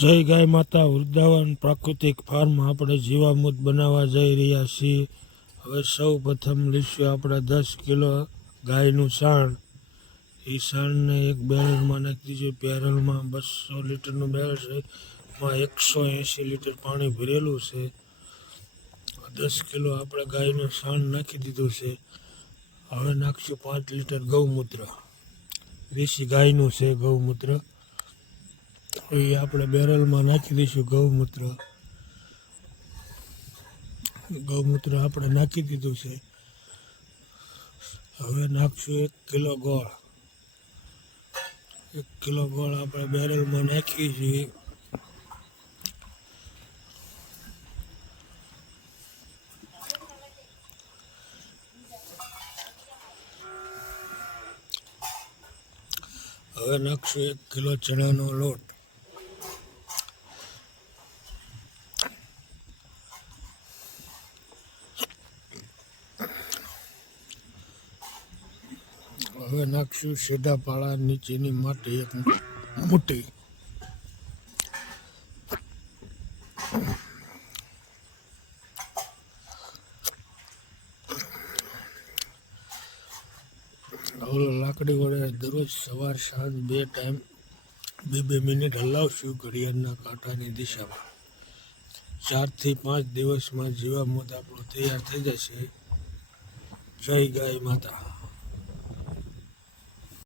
જય ગાય માતા વૃંદાવન પ્રાકૃતિક ફાર્મ આપણે જીવામૃત બનાવવા જઈ રહ્યા છીએ। હવે સૌ પ્રથમ લઈશું આપણે 10 કિલો ગાયનું સાણ। એ સાણને એક બેરલમાં નાખી દીધું। બેરલમાં 200 લીટરનું બેરલ છે, એમાં 180 લીટર પાણી ભરેલું છે। 10 કિલો આપણે ગાયનું સાણ નાખી દીધું છે। હવે નાખશું 5 લીટર ગૌમૂત્ર। દેશી ગાયનું છે ગૌમૂત્ર। એ આપણે બેરલમાં નાખી દઈશું ગૌમૂત્ર। ગૌમૂત્ર આપણે નાખી દીધું છે। હવે નાખશું 1 કિલો ગોળ। 1 કિલો ગોળ આપણે બેરલમાં નાખીએ છીએ। હવે નાખશું 1 કિલો ચણાનો લોટ। હવે નાખશું સીધા પાળા નીચેની માટી 1 મુઠ્ઠી। લાકડી વડે દરરોજ સવાર સાંજ 2 ટાઈમ 2 મિનિટ હલાવશું ઘડિયાળના કાંટાની દિશામાં। 4 થી 5 દિવસમાં જીવામૃત આપણું તૈયાર થઈ જશે। જય ગાય માતા।